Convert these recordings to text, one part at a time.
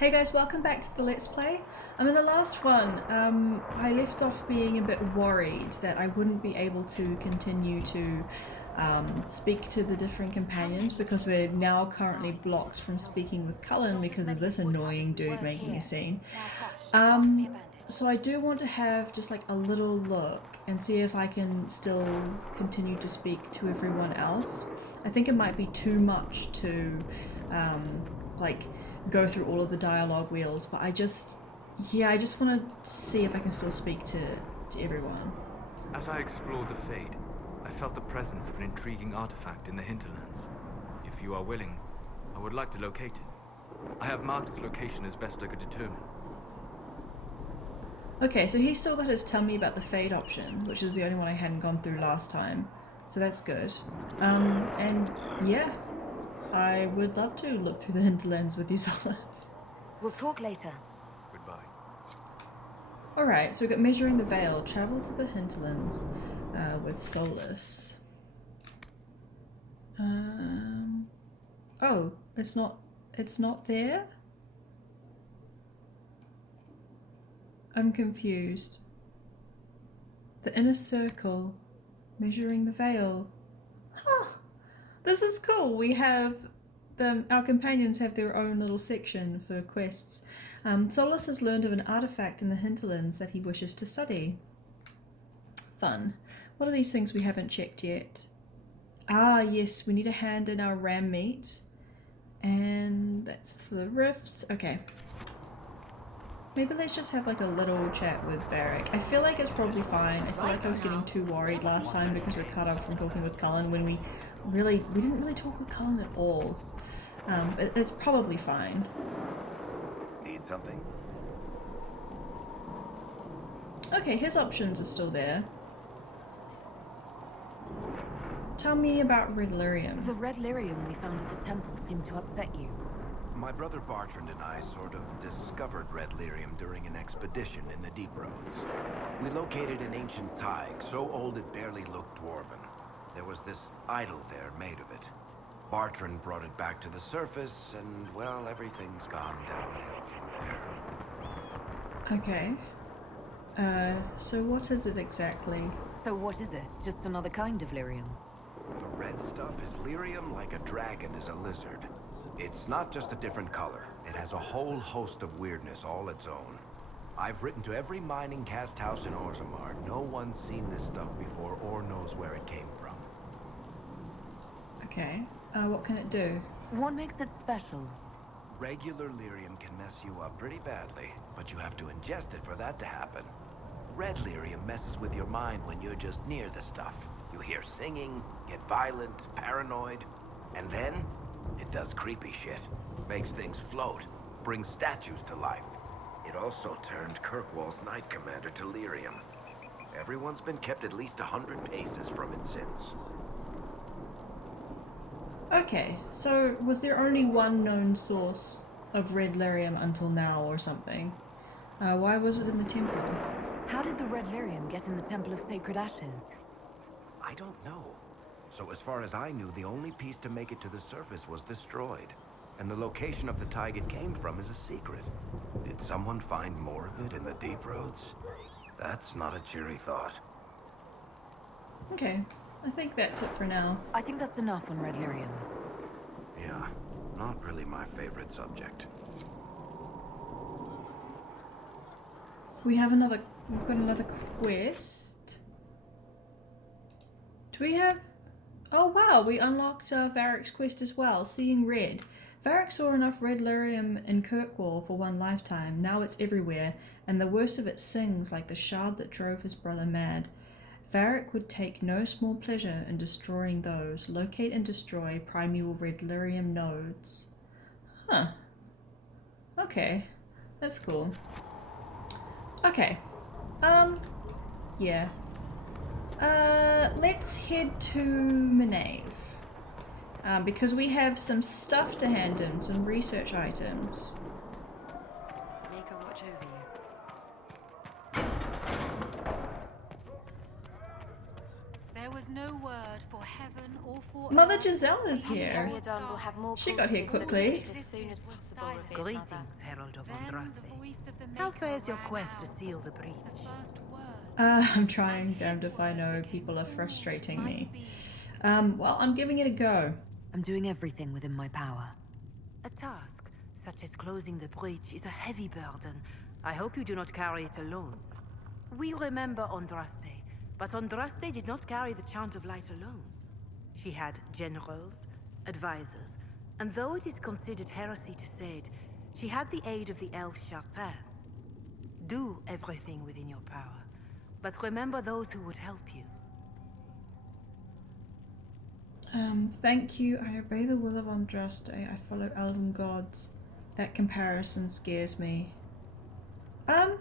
Hey guys, welcome back to the Let's Play. In the last one, I left off being a bit worried that I wouldn't be able to continue to speak to the different companions because we're now currently blocked from speaking with Cullen because of this annoying dude making a scene. So I do want to have just like a little look and see if I can still continue to speak to everyone else. I think it might be too much to like go through all of the dialogue wheels, but I just want to see if I can still speak to everyone. As I explored the Fade, I felt the presence of an intriguing artifact in the Hinterlands. If you are willing, I would like to locate it. I have marked its location as best I could determine. Okay, so he's still got his tell me about the Fade option, which is the only one I hadn't gone through last time, so that's good. And yeah, I would love to look through the Hinterlands with you, Solas. We'll talk later. Goodbye. Alright, so we've got Measuring the Veil, travel to the Hinterlands with Solas. Oh, it's not there? I'm confused. The Inner Circle, Measuring the Veil. Huh! This is cool. We have our companions have their own little section for quests. Solas has learned of an artifact in the Hinterlands that he wishes to study. Fun. What are these things we haven't checked yet? Ah, yes, we need a hand in our ram meat. And that's for the rifts. Okay. Maybe let's just have like a little chat with Varric. I feel like it's probably fine. I feel like I was getting too worried last time because we're cut off from talking with Cullen when we didn't really talk with Cullen at all. But it's probably fine. Need something? Okay, his options are still there. Tell me about Red Lyrium. The red lyrium we found at the temple seemed to upset you. My brother Bertrand and I sort of discovered red lyrium during an expedition in the deep roads. We located an ancient thaig, so old it barely looked dwarven. There was this idol there made of it. Bertrand brought it back to the surface, and, well, everything's gone downhill from there. Okay. So what is it exactly? So what is it? Just another kind of lyrium? The red stuff is lyrium like a dragon is a lizard. It's not just a different color. It has a whole host of weirdness all its own. I've written to every mining cast house in Orzammar. No one's seen this stuff before or knows where it came from. Okay. What can it do? What makes it special? Regular lyrium can mess you up pretty badly, but you have to ingest it for that to happen. Red lyrium messes with your mind when you're just near the stuff. You hear singing, get violent, paranoid, and then it does creepy shit. Makes things float, brings statues to life. It also turned Kirkwall's Knight Commander to lyrium. Everyone's been kept at least 100 paces from it since. Okay, so was there only one known source of red lyrium until now or something? Why was it in the temple? How did the red lyrium get in the Temple of Sacred Ashes? I don't know. So as far as I knew, the only piece to make it to the surface was destroyed. And the location of the thaig it came from is a secret. Did someone find more of it in the deep roads? That's not a cheery thought. Okay, I think that's it for now. I think that's enough on red lyrium. Yeah, not really my favorite subject. We've got another quest. Do we have... Oh wow, we unlocked Varric's quest as well, Seeing Red. Varric saw enough red lyrium in Kirkwall for one lifetime. Now it's everywhere, and the worst of it sings like the shard that drove his brother mad. Varric would take no small pleasure in destroying those. Locate and destroy primeval red lyrium nodes. Huh. Okay. That's cool. Okay. Yeah. Let's head to Menave. Because we have some stuff to hand him, some research items. Make a watch over you. There was no word for heaven or for Mother Giselle is here. Caryodon will have more She got here pulses quickly. as soon as possible, Revered Greetings, Mother. Herald of Then the Andraste. voice of the How Maker fares your rang quest to out. seal the The breach? first word. I'm trying, damned if I know. People are frustrating me. Well, I'm giving it a go. I'm doing everything within my power. A task, such as closing the breach, is a heavy burden. I hope you do not carry it alone. We remember Andraste, but Andraste did not carry the Chant of Light alone. She had generals, advisors, and though it is considered heresy to say it, she had the aid of the elf Chartin. Do everything within your power, but remember those who would help you. Thank you. I obey the will of Andraste. I follow elven gods. That comparison scares me. I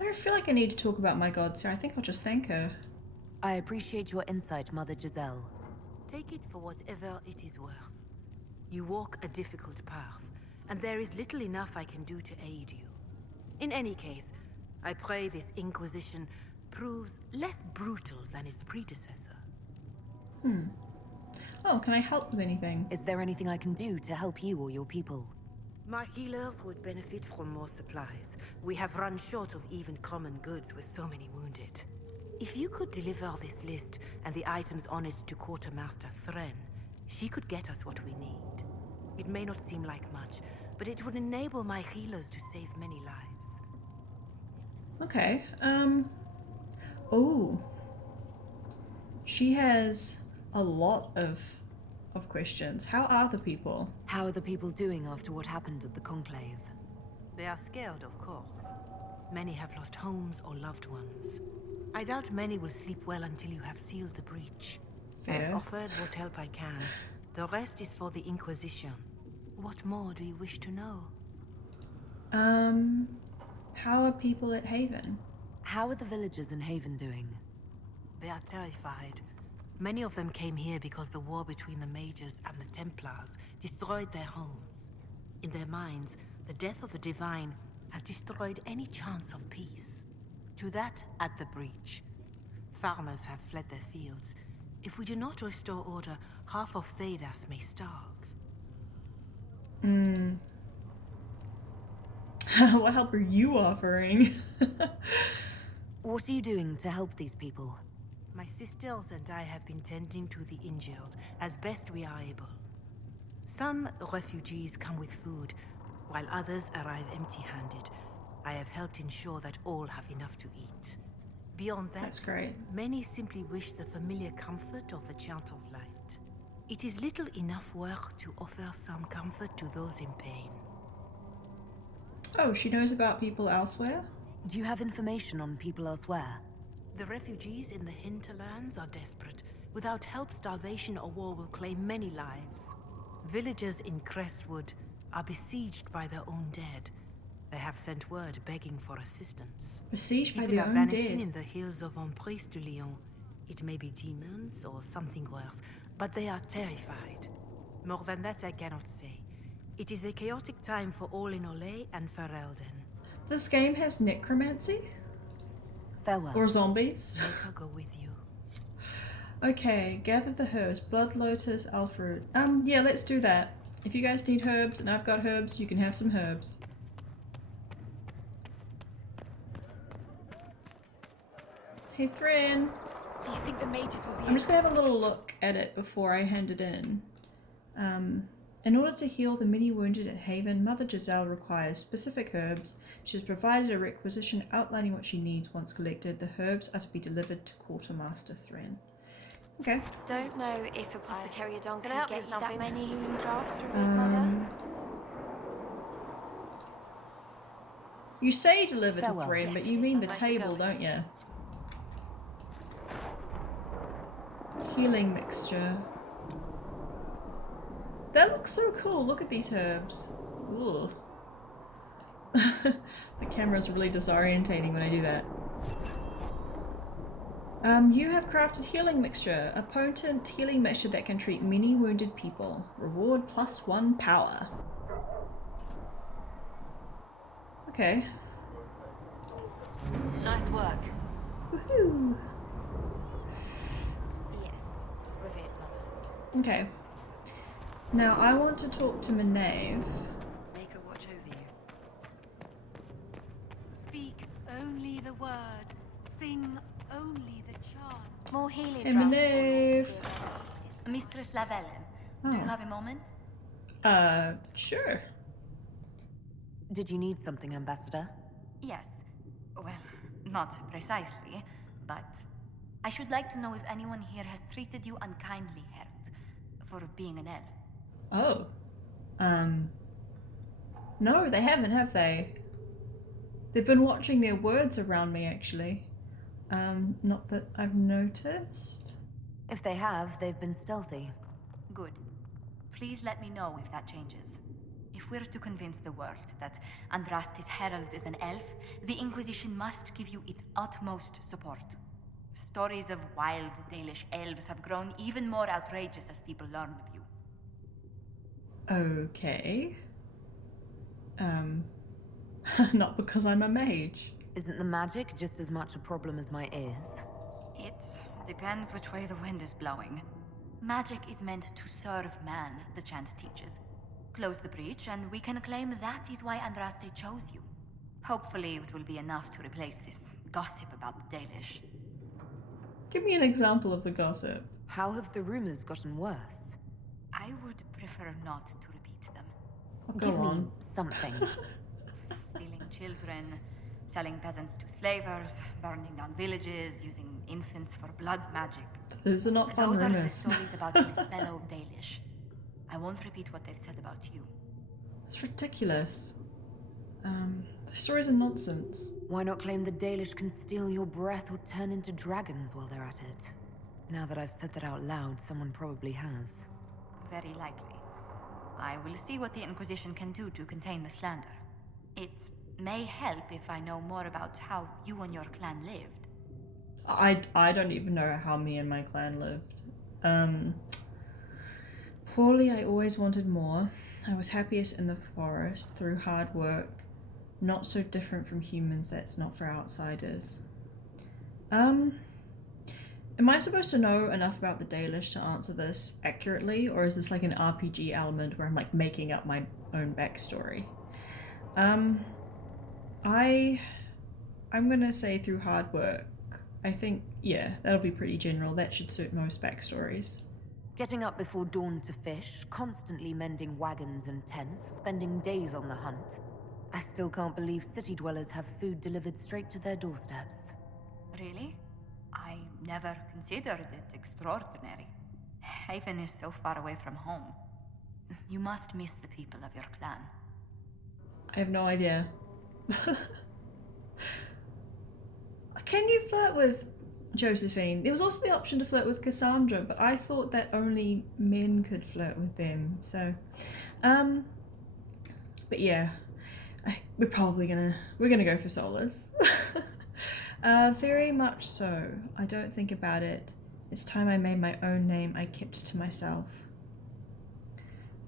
don't feel like I need to talk about my gods here. I think I'll just thank her. I appreciate your insight, Mother Giselle. Take it for whatever it is worth. You walk a difficult path, and there is little enough I can do to aid you. In any case, I pray this Inquisition proves less brutal than its predecessor. Oh, can I help with anything? Is there anything I can do to help you or your people? My healers would benefit from more supplies. We have run short of even common goods with so many wounded. If you could deliver this list and the items on it to Quartermaster Thren, she could get us what we need. It may not seem like much, but it would enable my healers to save many lives. Okay, oh. She has a lot of questions. How are the people? How are the people doing after what happened at the Conclave? They are scared, of course. Many have lost homes or loved ones. I doubt many will sleep well until you have sealed the breach. I Fair. have offered what help I can. The rest is for the Inquisition. What more do you wish to know? How are people at Haven? How are the villagers in Haven doing? They are terrified. Many of them came here because the war between the Mages and the Templars destroyed their homes. In their minds, the death of a divine has destroyed any chance of peace. To that, add the breach. Farmers have fled their fields. If we do not restore order, half of Thedas may starve. What help are you offering? What are you doing to help these people? My sisters and I have been tending to the injured as best we are able. Some refugees come with food, while others arrive empty-handed. I have helped ensure that all have enough to eat. Beyond that, That's great. many simply wish the familiar comfort of the Chant of Light. It is little enough work to offer some comfort to those in pain. Oh, she knows about people elsewhere? Do you have information on people elsewhere? The refugees in the Hinterlands are desperate. Without help, starvation or war will claim many lives. Villagers in Crestwood are besieged by their own dead. They have sent word begging for assistance. Besieged by People their are own vanishing dead. in the hills of Emprise de Lyon. It may be demons or something worse, but they are terrified. More than that I cannot say. It is a chaotic time for all in Olay and Ferelden. This game has necromancy? Farewell. Or zombies? Make her go with you. Okay, gather the herbs. Blood, lotus, alpha. Yeah, let's do that. If you guys need herbs and I've got herbs, you can have some herbs. Hey, Thren. Do you think the mages will be I'm just gonna have a little look at it before I hand it in. In order to heal the many wounded at Haven, Mother Giselle requires specific herbs. She has provided a requisition outlining what she needs. Once collected, the herbs are to be delivered to Quartermaster Thren. Okay. Don't know if Apothecariodon Can I help can you get with you that something? many healing drafts, Revered Mother. You say deliver to Farewell. Thren, Yes, but you please, mean I'd the like to table, go. don't you? Healing mixture. That looks so cool. Look at these herbs. Ooh. The camera's really disorientating when I do that. You have crafted healing mixture, a potent healing mixture that can treat many wounded people. Reward +1 power. Okay. Nice work. Woohoo! Okay. Now I want to talk to Maeve. Make her watch over you. Speak only the word. Sing only the chant. More healing Hey, drafts. Maeve. Mistress Lavelle, do you Oh. have a moment? Sure. Did you need something, Ambassador? Yes. Well, not precisely, but I should like to know if anyone here has treated you unkindly, Herald, for being an elf. Oh. No, they haven't, have they? They've been watching their words around me, actually. Not that I've noticed. If they have, they've been stealthy. Good. Please let me know if that changes. If we're to convince the world that Andraste's herald is an elf, the Inquisition must give you its utmost support. Stories of wild Dalish elves have grown even more outrageous as people learn of you. Okay. Not because I'm a mage. Isn't the magic just as much a problem as my ears? It depends which way the wind is blowing. Magic is meant to serve man, the chant teaches. Close the breach, and we can claim that is why Andraste chose you. Hopefully it will be enough to replace this gossip about the Dalish. Give me an example of the gossip. How have the rumors gotten worse? I would prefer not to repeat them. Oh, go Give on. me something. Stealing children, selling peasants to slavers, burning down villages, using infants for blood magic. Those are not fun Those are the rumors. stories about your fellow Dalish. I won't repeat what they've said about you. It's ridiculous. The stories are nonsense. Why not claim the Dalish can steal your breath or turn into dragons while they're at it? Now that I've said that out loud, someone probably has. Very likely. I will see what the Inquisition can do to contain the slander. It may help if I know more about how you and your clan lived. I don't even know how me and my clan lived. Poorly, I always wanted more. I was happiest in the forest, through hard work. Not so different from humans, that's not for outsiders. Am I supposed to know enough about the Dalish to answer this accurately, or is this like an RPG element where I'm like making up my own backstory? I'm gonna say through hard work. I think, yeah, that'll be pretty general. That should suit most backstories. Getting up before dawn to fish, constantly mending wagons and tents, spending days on the hunt. I still can't believe city dwellers have food delivered straight to their doorsteps. Really? I never considered it extraordinary. Haven is so far away from home. You must miss the people of your clan. I have no idea. Can you flirt with Josephine? There was also the option to flirt with Cassandra, but I thought that only men could flirt with them, so... But yeah, we're gonna go for Solas. Very much so. I don't think about it. It's time I made my own name I kept to myself.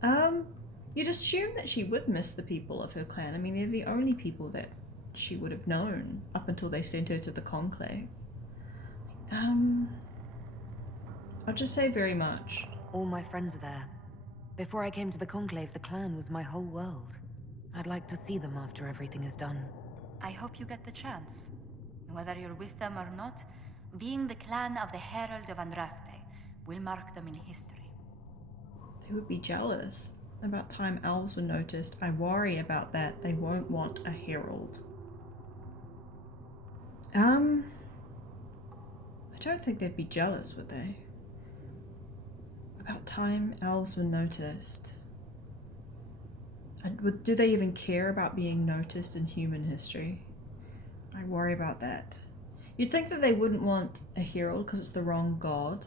You'd assume that she would miss the people of her clan. I mean, they're the only people that she would have known up until they sent her to the Conclave. I'll just say very much. All my friends are there. Before I came to the Conclave, the clan was my whole world. I'd like to see them after everything is done. I hope you get the chance. Whether you're with them or not, being the clan of the Herald of Andraste will mark them in history. They would be jealous. About time elves were noticed. I worry about that. They won't want a herald. I don't think they'd be jealous, would they? About time elves were noticed. And do they even care about being noticed in human history? I worry about that. You'd think that they wouldn't want a herald because it's the wrong god.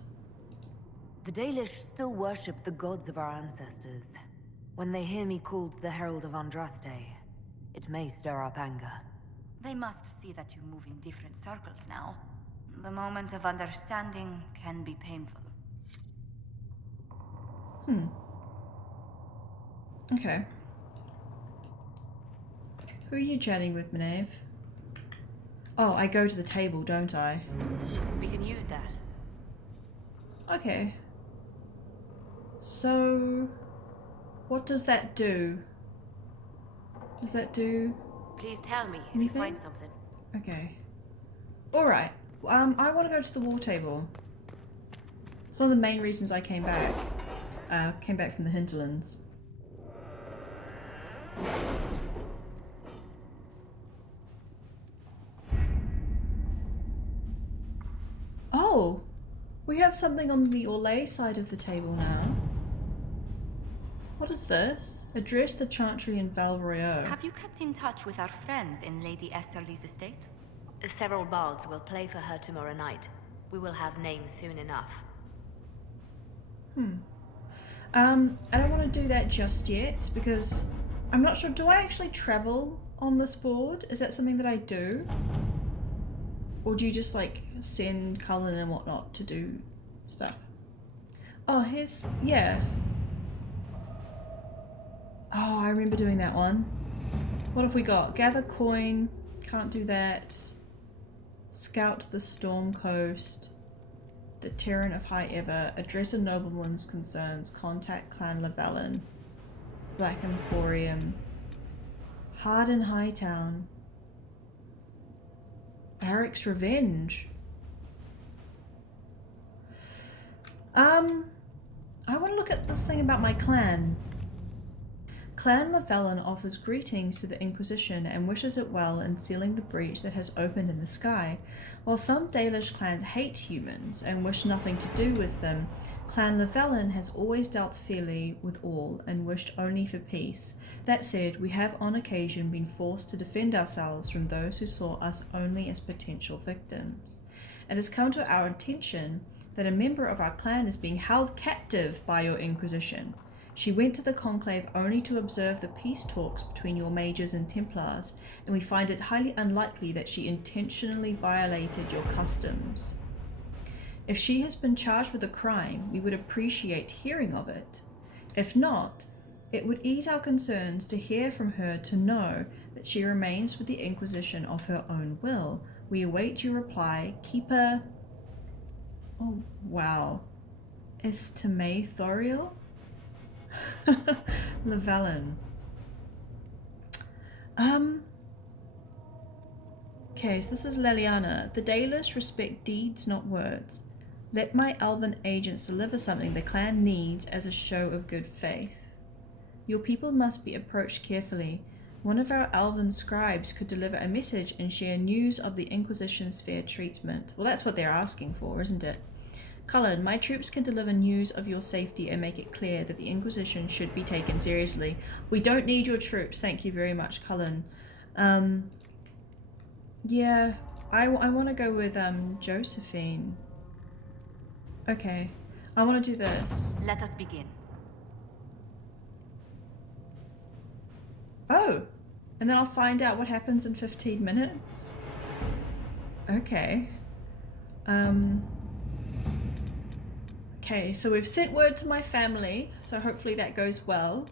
The Dalish still worship the gods of our ancestors. When they hear me called the Herald of Andraste, it may stir up anger. They must see that you move in different circles now. The moment of understanding can be painful. Okay. Who are you chatting with, Maeve? Oh, I go to the table, don't I? We can use that. Okay. So, what does that do? Does that do Please tell me if anything? you find something. Okay. Alright. I want to go to the war table. It's one of the main reasons I came back. Came back from the Hinterlands. Oh! We have something on the Orlais side of the table now. What is this? Address the Chantry in Val-Royeaux. Have you kept in touch with our friends in Lady Esterly's estate? Several bards will play for her tomorrow night. We will have names soon enough. I don't want to do that just yet because I'm not sure. Do I actually travel on this board? Is that something that I do? Or do you just like send Cullen and whatnot to do stuff? Oh, here's, yeah. Oh, I remember doing that one. What have we got? Gather coin. Can't do that. Scout the Storm Coast. The Terran of High Ever. Address a nobleman's concerns. Contact Clan Lavalin. Black Emporium. Harden Hightown. Varric's Revenge. I want to look at this thing about my clan. Clan Lavalin offers greetings to the Inquisition and wishes it well in sealing the breach that has opened in the sky. While some Dalish clans hate humans and wish nothing to do with them, Clan Lavalin has always dealt fairly with all and wished only for peace. That said, we have on occasion been forced to defend ourselves from those who saw us only as potential victims. It has come to our attention that a member of our clan is being held captive by your Inquisition. She went to the Conclave only to observe the peace talks between your mages and Templars, and we find it highly unlikely that she intentionally violated your customs. If she has been charged with a crime, we would appreciate hearing of it. If not, it would ease our concerns to hear from her to know that she remains with the Inquisition of her own will. We await your reply. Keeper... Oh, wow. Estimé Thoriel? Lavalin. Okay, so this is Leliana. The Dalish respect deeds, not words. Let my elven agents deliver something the clan needs as a show of good faith. Your people must be approached carefully. One of our elven scribes could deliver a message and share news of the Inquisition's fair treatment. Well, that's what they're asking for, isn't it? Cullen, my troops can deliver news of your safety and make it clear that the Inquisition should be taken seriously. We don't need your troops, thank you very much, Cullen. Yeah, I want to go with Josephine. Okay, I want to do this. Let us begin. Oh, and then I'll find out what happens in 15 minutes? Okay. Okay, so we've sent word to my family, so hopefully that goes well.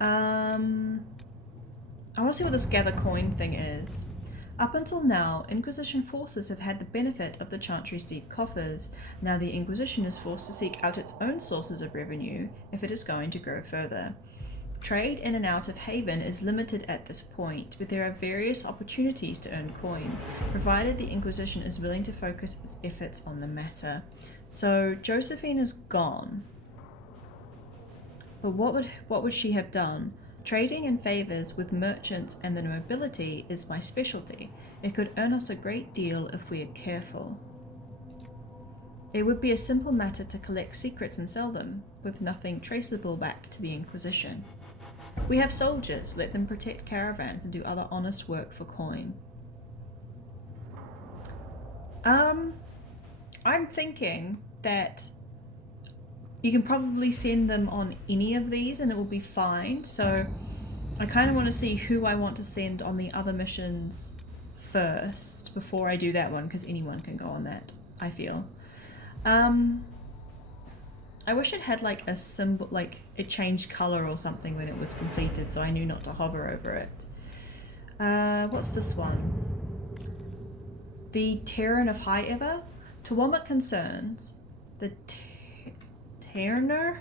I want to see what this gather coin thing is. Up until now, Inquisition forces have had the benefit of the Chantry's deep coffers. Now the Inquisition is forced to seek out its own sources of revenue if it is going to grow further. Trade in and out of Haven is limited at this point, but there are various opportunities to earn coin, provided the Inquisition is willing to focus its efforts on the matter. So Josephine is gone. But what would she have done? Trading in favors with merchants and the nobility is my specialty. It could earn us a great deal if we are careful. It would be a simple matter to collect secrets and sell them, with nothing traceable back to the Inquisition. We have soldiers, let them protect caravans and do other honest work for coin. I'm thinking that you can probably send them on any of these and it will be fine. So I kind of want to see who I want to send on the other missions first before I do that one, because anyone can go on that, I feel. I wish it had like a symbol, like it changed color or something when it was completed, so I knew not to hover over it. What's this one? The Terran of High Ever? To whom it concerns, the Terraner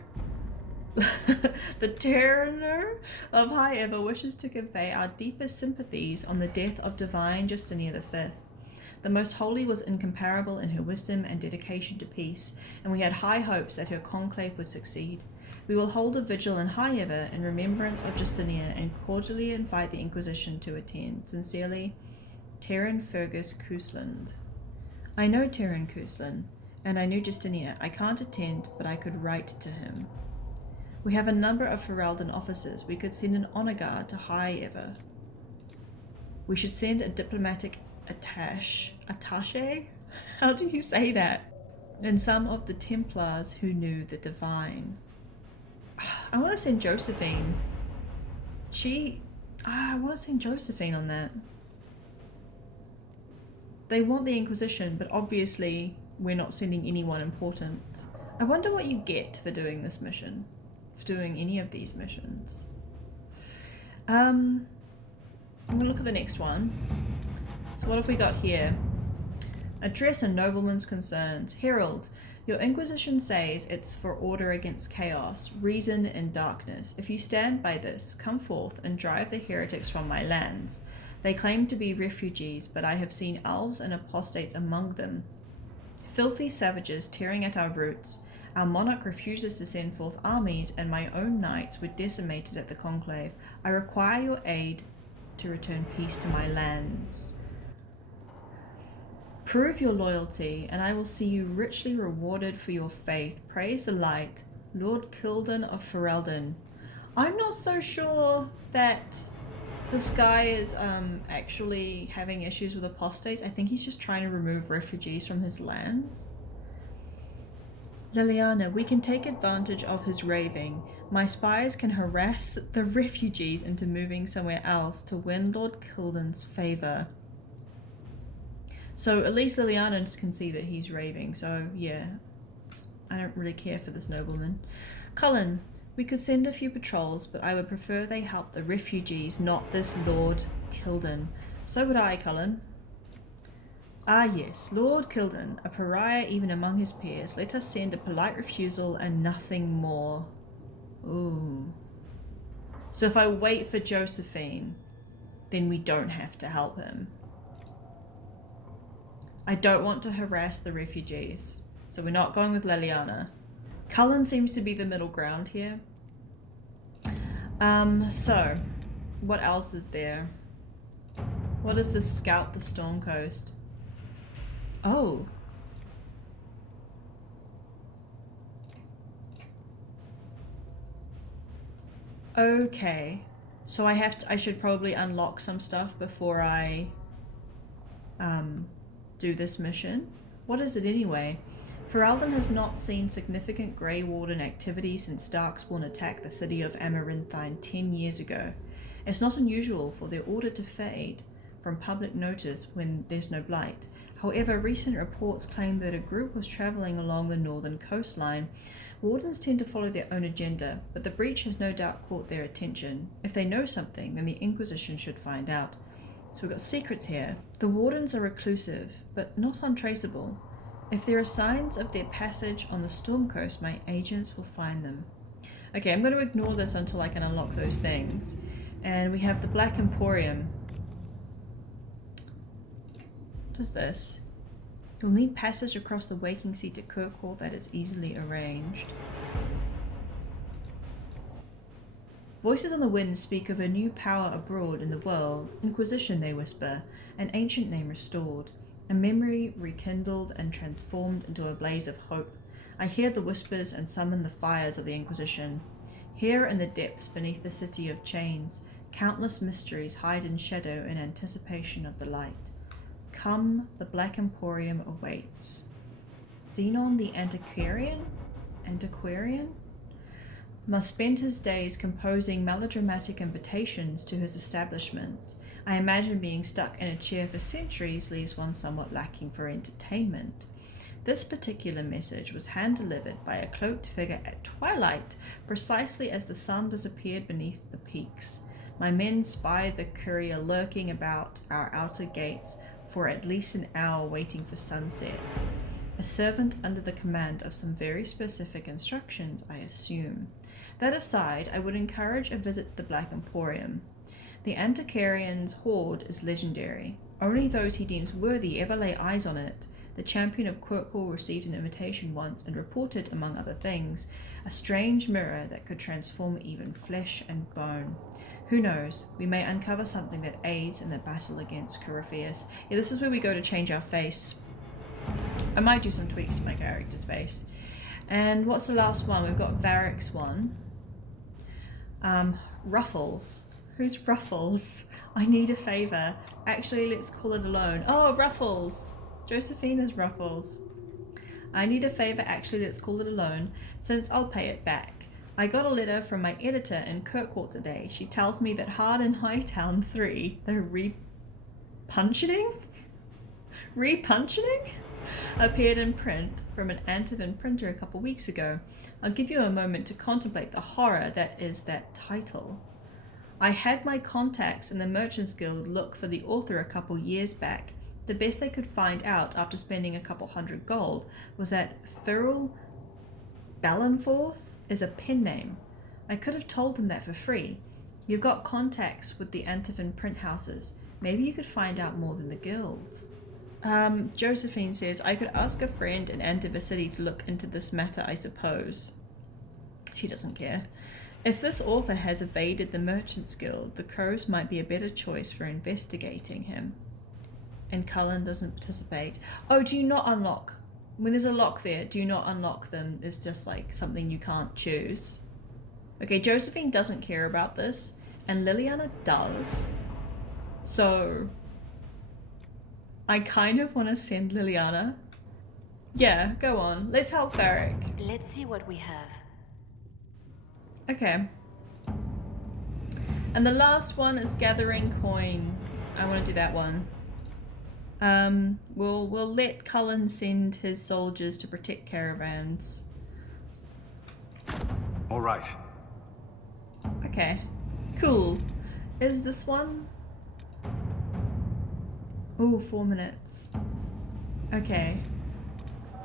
The Tyranner of High Ever wishes to convey our deepest sympathies on the death of Divine Justinia V. The Most Holy was incomparable in her wisdom and dedication to peace, and we had high hopes that her conclave would succeed. We will hold a vigil in High Ever in remembrance of Justinia and cordially invite the Inquisition to attend. Sincerely, Terran Fergus Cousland. I know Terran Cousland, and I knew Justinia. I can't attend, but I could write to him. We have a number of Ferelden officers. We could send an honor guard to High Ever. We should send a diplomatic attaché? How do you say that? And some of the Templars who knew the Divine. I want to send Josephine. I want to send Josephine on that. They want the Inquisition, but obviously we're not sending anyone important. I wonder what you get for doing this mission. For doing any of these missions. I'm going to look at the next one. So what have we got here? Address a nobleman's concerns. Herald, your Inquisition says it's for order against chaos, reason in darkness. If you stand by this, come forth and drive the heretics from my lands. They claim to be refugees, but I have seen elves and apostates among them. Filthy savages tearing at our roots. Our monarch refuses to send forth armies, and my own knights were decimated at the conclave. I require your aid to return peace to my lands. Prove your loyalty, and I will see you richly rewarded for your faith. Praise the light, Lord Kilden of Ferelden. I'm not so sure that this guy is actually having issues with apostates. I think he's just trying to remove refugees from his lands. Liliana, we can take advantage of his raving. My spies can harass the refugees into moving somewhere else to win Lord Kilden's favour. So at least Liliana can see that he's raving, so yeah, I don't really care for this nobleman. Cullen, we could send a few patrols, but I would prefer they help the refugees, not this Lord Kilden. So would I, Cullen. Ah yes, Lord Kilden, a pariah even among his peers. Let us send a polite refusal and nothing more. Ooh. So if I wait for Josephine, then we don't have to help him. I don't want to harass the refugees, so we're not going with Liliana. Cullen seems to be the middle ground here. So, what else is there? What is this Scout the Storm Coast? Oh. Okay. So I should probably unlock some stuff before I do this mission. What is it anyway? Ferelden has not seen significant Grey Warden activity since Darkspawn attacked the city of Amaranthine 10 years ago. It's not unusual for their order to fade from public notice when there's no blight. However, recent reports claim that a group was travelling along the northern coastline. Wardens tend to follow their own agenda, but the breach has no doubt caught their attention. If they know something, then the Inquisition should find out. So we've got secrets here. The Wardens are reclusive, but not untraceable. If there are signs of their passage on the Storm Coast, my agents will find them. Okay, I'm going to ignore this until I can unlock those things. And we have the Black Emporium. What is this? You'll need passage across the Waking Sea to Kirkwall that is easily arranged. Voices on the wind speak of a new power abroad in the world. Inquisition, they whisper, an ancient name restored, a memory rekindled and transformed into a blaze of hope. I hear the whispers and summon the fires of the Inquisition. Here in the depths beneath the city of chains, countless mysteries hide in shadow in anticipation of the light. Come, the Black Emporium awaits. Xenon the Antiquarian must spend his days composing melodramatic invitations to his establishment. I imagine being stuck in a chair for centuries leaves one somewhat lacking for entertainment. This particular message was hand-delivered by a cloaked figure at twilight, precisely as the sun disappeared beneath the peaks. My men spied the courier lurking about our outer gates for at least an hour waiting for sunset. A servant under the command of some very specific instructions, I assume. That aside, I would encourage a visit to the Black Emporium. The Antiquarian's hoard is legendary. Only those he deems worthy ever lay eyes on it. The champion of Kirkwall received an invitation once and reported, among other things, a strange mirror that could transform even flesh and bone. Who knows, we may uncover something that aids in the battle against Corypheus. Yeah, this is where we go to change our face. I might do some tweaks to my character's face. And what's the last one? We've got Varric's one. Ruffles. Who's Ruffles? I need a favour. Actually, let's call it alone. Oh, Ruffles! Josephine is Ruffles. I need a favour, actually, let's call it alone, since I'll pay it back. I got a letter from my editor in Kirkwall today. She tells me that Hard in Hightown 3, the repuncheoning appeared in print from an Antivan printer a couple weeks ago. I'll give you a moment to contemplate the horror that is that title. I had my contacts in the Merchants Guild look for the author a couple years back. The best they could find out after spending a couple hundred gold was that Thurl Ballenforth is a pen name. I could have told them that for free. You've got contacts with the Antivan print houses. Maybe you could find out more than the guilds. Josephine says, I could ask a friend in Antiver City to look into this matter, I suppose. She doesn't care. If this author has evaded the Merchants Guild, the Crows might be a better choice for investigating him. And Cullen doesn't participate. Oh, do you not unlock? When there's a lock there, do you not unlock them? It's just like something you can't choose. Okay, Josephine doesn't care about this, and Liliana does. So I kind of want to send Liliana. Yeah, go on. Let's help Varric. Let's see what we have. Okay. And the last one is gathering coin. I want to do that one. We'll let Cullen send his soldiers to protect caravans. All right. Okay. Cool. Is this one? Ooh, 4 minutes. Okay.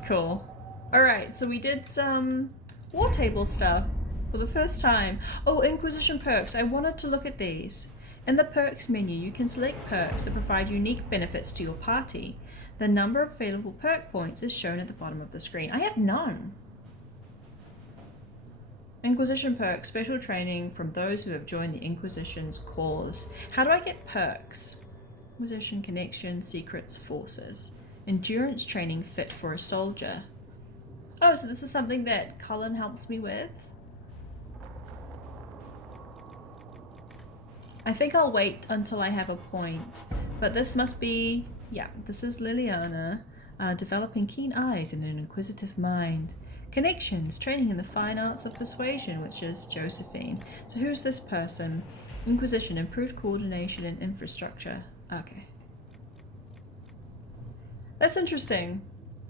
Cool. Alright, so we did some war table stuff for the first time. Oh, Inquisition perks. I wanted to look at these. In the perks menu, you can select perks that provide unique benefits to your party. The number of available perk points is shown at the bottom of the screen. I have none. Inquisition perks, special training from those who have joined the Inquisition's cause. How do I get perks? Inquisition connection, secrets, forces. Endurance training fit for a soldier. Oh, so this is something that Cullen helps me with? I think I'll wait until I have a point, but this must be, yeah, this is Liliana, developing keen eyes and an inquisitive mind. Connections, training in the fine arts of persuasion, which is Josephine. So who's this person? Inquisition, improved coordination and infrastructure. Okay. That's interesting.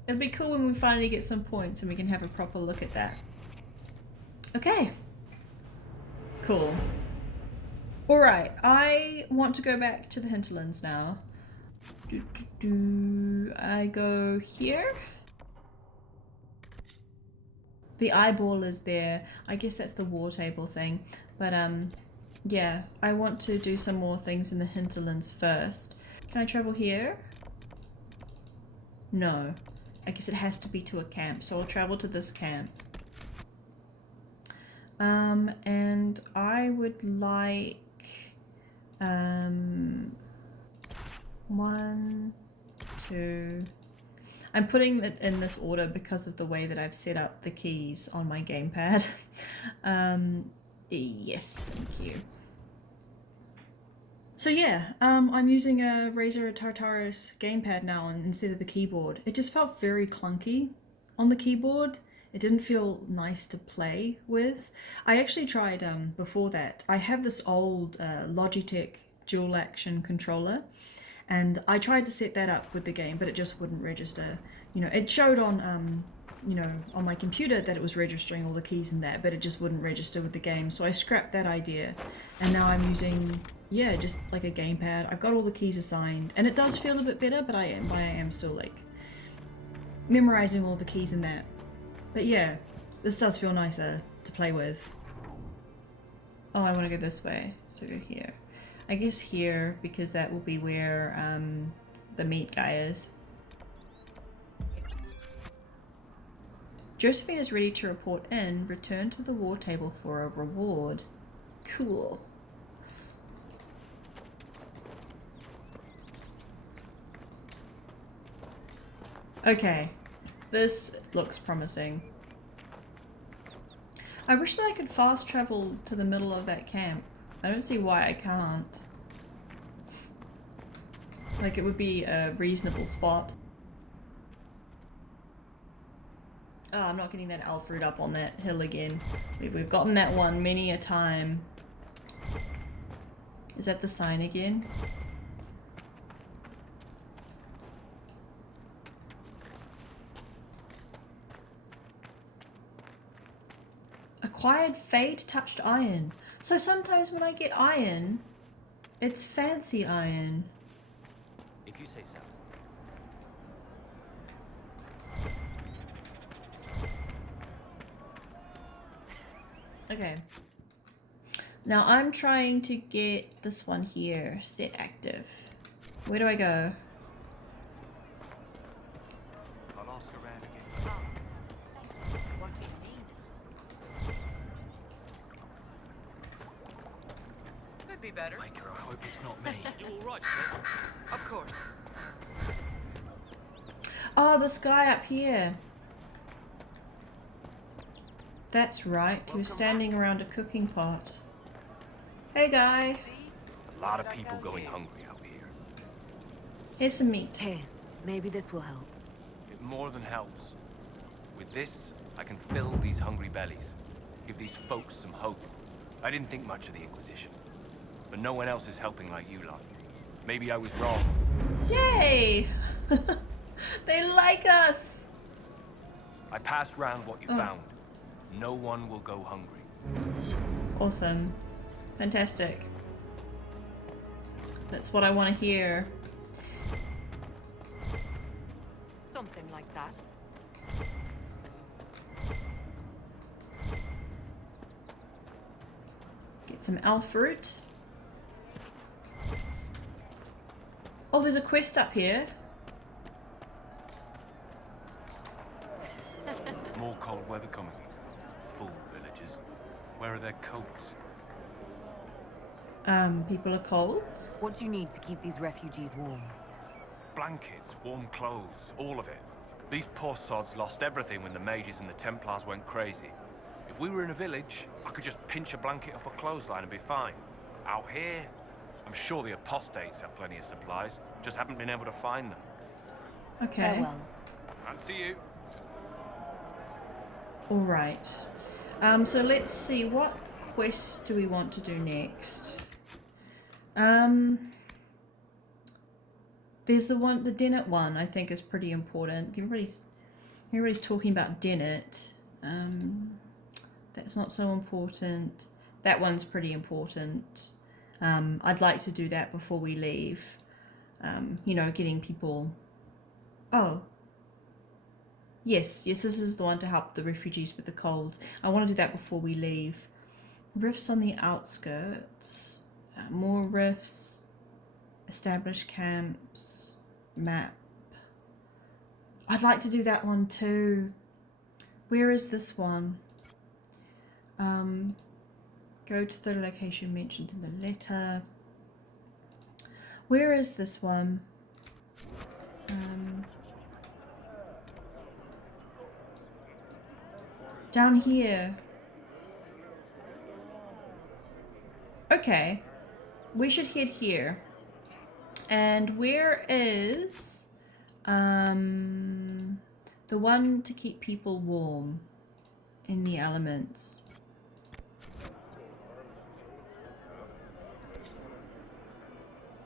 It'll be cool when we finally get some points and we can have a proper look at that. Okay. Cool. Alright, I want to go back to the Hinterlands now. I go here. The eyeball is there. I guess that's the war table thing. But yeah, I want to do some more things in the Hinterlands first. Can I travel here? No. I guess it has to be to a camp, so I'll travel to this camp. And I would like 1, 2. I'm putting it in this order because of the way that I've set up the keys on my gamepad. Yes, thank you. So yeah, I'm using a Razer Tartarus gamepad now instead of the keyboard. It just felt very clunky on the keyboard. It didn't feel nice to play with. I actually tried, before that, I have this old Logitech dual action controller, and I tried to set that up with the game, but it just wouldn't register. You know, it showed on, you know, on my computer that it was registering all the keys in that, but it just wouldn't register with the game. So I scrapped that idea, and now I'm using, yeah, just like a gamepad. I've got all the keys assigned, and it does feel a bit better, but I am still like memorizing all the keys in that. But yeah, this does feel nicer to play with. Oh, I want to go this way. So go here. I guess here, because that will be where the meat guy is. Josephine is ready to report in. Return to the war table for a reward. Cool. Okay, this looks promising. I wish that I could fast travel to the middle of that camp. I don't see why I can't. Like, it would be a reasonable spot. Oh, I'm not getting that Alfred up on that hill again. We've gotten that one many a time. Is that the sign again? Acquired Fade Touched Iron. So sometimes when I get iron, it's fancy iron. If you say so. Okay. Now I'm trying to get this one here set active. Where do I go? I'll ask around again. What do you mean? Could be better. Maker, I hope it's not me. You alright, sir? Of course. Oh, this guy up here. That's right, he was standing around a cooking pot. Hey guy, A lot of people going hungry out here. here's some meat. Here, maybe this will help. It more than helps. With this, I can fill these hungry bellies. Give these folks some hope. I didn't think much of the Inquisition. But no one else is helping like you lot. Maybe I was wrong. Yay! They like us! I passed round what you found. No one will go hungry. Awesome. Fantastic. That's what I want to hear. Something like that. Get some elf fruit. Oh, there's a quest up here. More cold weather coming. Fool villagers. Where are their coats? People are cold. What do you need to keep these refugees warm? Blankets, warm clothes, all of it. These poor sods lost everything when the Mages and the Templars went crazy. If we were in a village, I could just pinch a blanket off a clothesline and be fine. Out here, I'm sure the apostates have plenty of supplies, just haven't been able to find them. Okay. Farewell. And see you. Alright. So let's see, what quest do we want to do next? There's the Dinnet one, I think is pretty important. Everybody's talking about Dinnet. That's not so important. That one's pretty important. I'd like to do that before we leave. You know, getting people... Oh. Yes, this is the one to help the refugees with the cold. I want to do that before we leave. Rifts on the outskirts. More rifts. Establish camps. Map. I'd like to do that one too. Where is this one? Go to the location mentioned in the letter. Where is this one? Down here. Okay. We should head here. And where is the one to keep people warm in the elements?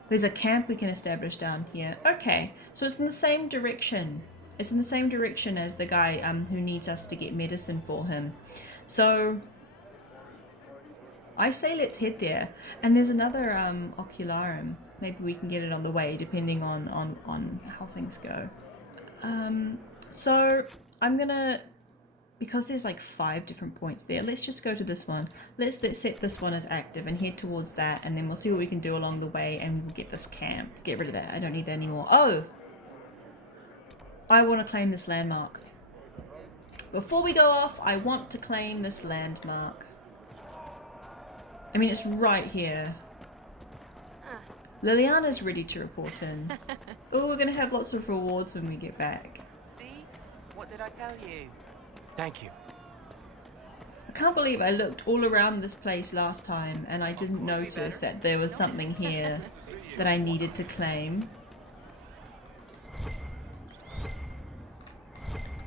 There's a camp we can establish down here. Okay, so it's in the same direction. It's in the same direction as the guy who needs us to get medicine for him. So I say let's head there. And there's another ocularum. Maybe we can get it on the way, depending on how things go. So I'm gonna because there's like 5 different points there, let's just go to this one. Let's set this one as active and head towards that, and then we'll see what we can do along the way, and we'll get this camp. Get rid of that. I don't need that anymore. Oh! I want to claim this landmark. Before we go off, I want to claim this landmark. I mean, it's right here. Liliana's ready to report in. Oh, we're going to have lots of rewards when we get back. See? What did I tell you? Thank you. I can't believe I looked all around this place last time and I didn't notice that there was something here that I needed to claim.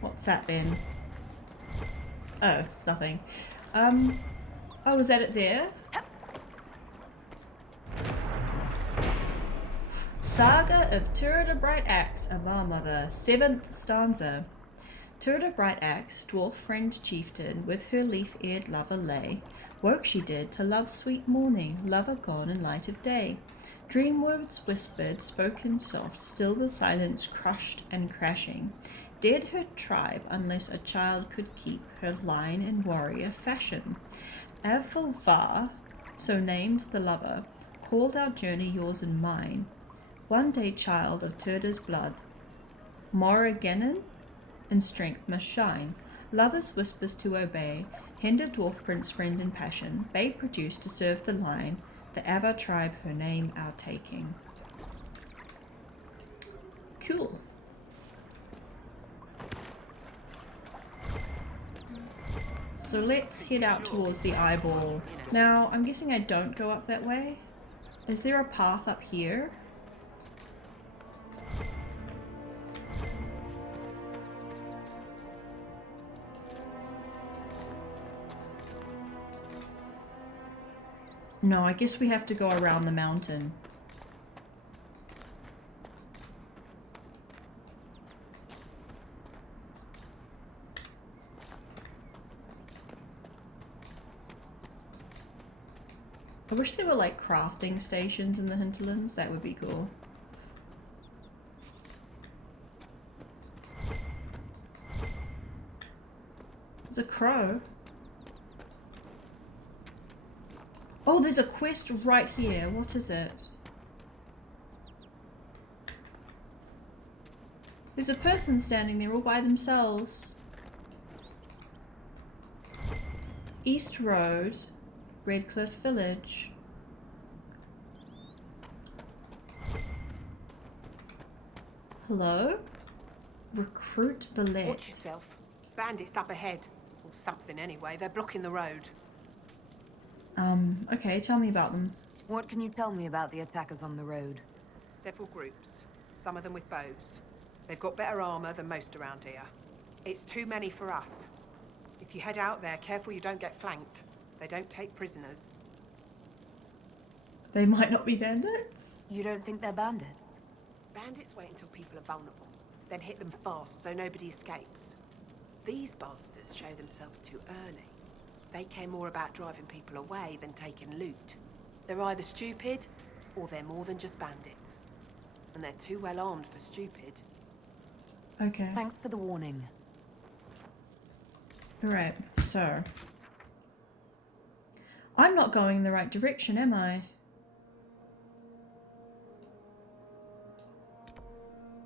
What's that then? Oh, it's nothing. Oh, was that it there? Saga of Tyrdda Bright Axe, Avvar-Mother, 7th stanza. Tyrdda Bright Axe, dwarf friend chieftain, with her leaf-eared lover lay. Woke she did to love's sweet morning, lover gone in light of day. Dream words whispered, spoken soft, still the silence crushed and crashing. Dead her tribe unless a child could keep her line in warrior fashion. Avvar, so named the lover, called our journey yours and mine. One day child of Tyrdda's blood, Morriganen in strength must shine. Lovers whispers to obey, hinder dwarf prince friend in passion, babe produced to serve the line, the Avvar tribe her name our taking. Cool. So let's head out towards the eyeball. Now, I'm guessing I don't go up that way. Is there a path up here? No, I guess we have to go around the mountain. I wish there were like crafting stations in the Hinterlands. That would be cool. There's a crow. Oh, there's a quest right here. What is it? There's a person standing there all by themselves. East Road, Redcliffe Village. Hello? Recruit Belette. Watch yourself. Bandits up ahead. Or something anyway. They're blocking the road. Okay, tell me about them. What can you tell me about the attackers on the road? Several groups. Some of them with bows. They've got better armor than most around here. It's too many for us. If you head out there, careful you don't get flanked. They don't take prisoners. They might not be bandits? You don't think they're bandits? Bandits wait until people are vulnerable, then hit them fast so nobody escapes. These bastards show themselves too early. They care more about driving people away than taking loot. They're either stupid, or they're more than just bandits. And they're too well armed for stupid. Okay. Thanks for the warning. Alright, so... I'm not going in the right direction, am I?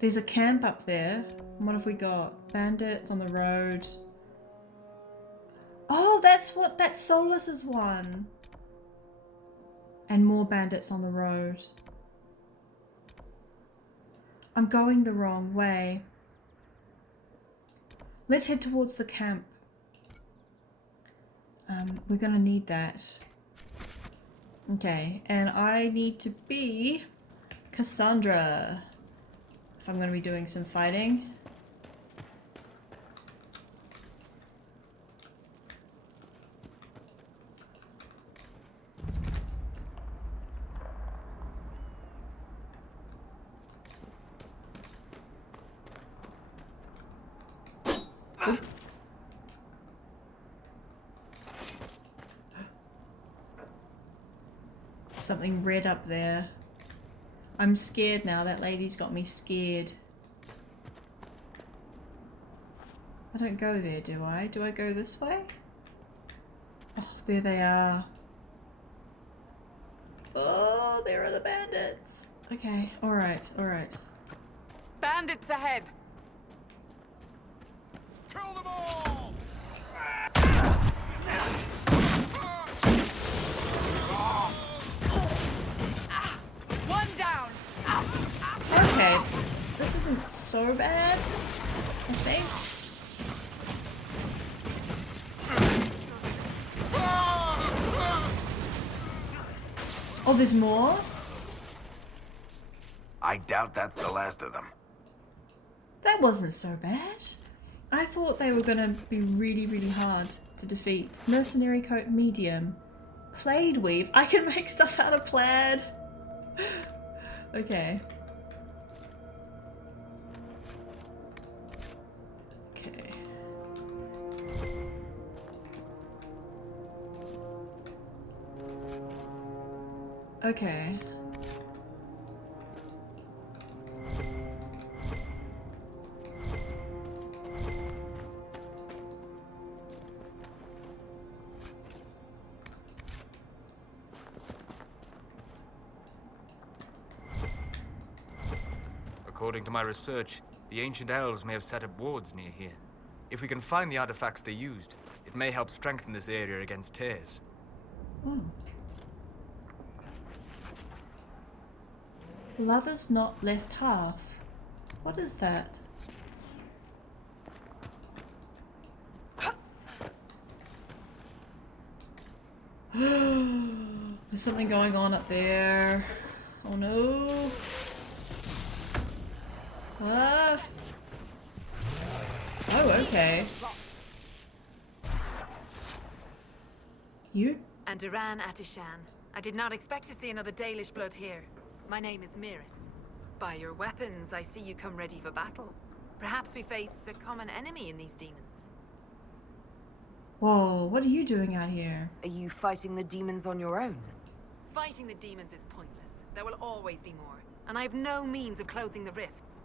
There's a camp up there. And what have we got? Bandits on the road. Oh, that's Solas's one. And more bandits on the road. I'm going the wrong way. Let's head towards the camp. We're gonna need that. Okay, and I need to be Cassandra if I'm gonna be doing some fighting. Something red up there. I'm scared now. That lady's got me scared. I don't go there, do I? Do I go this way? Oh, there they are. Oh, there are the bandits. Okay, alright, alright. Bandits ahead! Kill them all! One down! Okay, this isn't so bad, I think. Oh, there's more? I doubt that's the last of them. That wasn't so bad. I thought they were gonna be really, really hard to defeat. Mercenary coat medium. Plaid weave. I can make stuff out of plaid. Okay. Okay. Okay. According to my research, the ancient elves may have set up wards near here. If we can find the artifacts they used, it may help strengthen this area against tears. Oh. Lover's not left half. What is that? There's something going on up there. Oh no. Ah. Oh, okay. You? And Duran Atishan. I did not expect to see another Dalish blood here. My name is Mihris. By your weapons, I see you come ready for battle. Perhaps we face a common enemy in these demons. Whoa, what are you doing out here? Are you fighting the demons on your own? Fighting the demons is pointless. There will always be more, and I have no means of closing the rifts.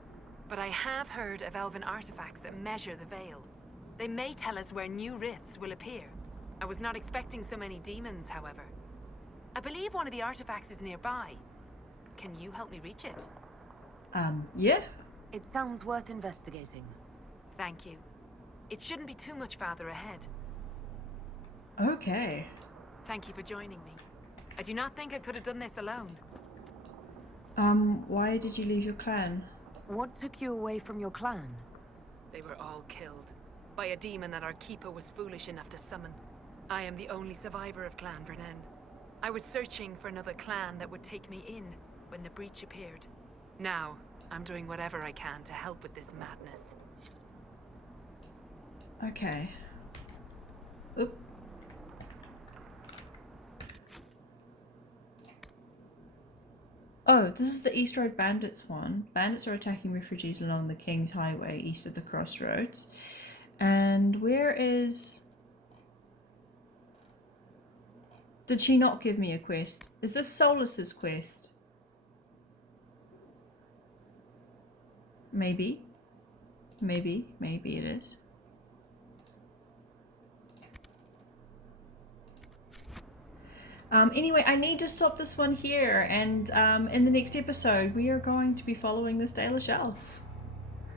But I have heard of Elven artifacts that measure the veil. They may tell us where new rifts will appear. I was not expecting so many demons, however. I believe one of the artifacts is nearby. Can you help me reach it? Yeah? It sounds worth investigating. Thank you. It shouldn't be too much farther ahead. Okay. Thank you for joining me. I do not think I could have done this alone. Why did you leave your clan? What took you away from your clan? They were all killed by a demon that our keeper was foolish enough to summon. I am the only survivor of Clan Vernen. I was searching for another clan that would take me in when the breach appeared. Now, I'm doing whatever I can to help with this madness. Okay. Oop. Oh, this is the East Road Bandits one. Bandits are attacking refugees along the King's Highway east of the crossroads. And where is... Did she not give me a quest? Is this Solas's quest? Maybe. Maybe it is. Anyway, I need to stop this one here, and in the next episode we are going to be following this Dalish elf.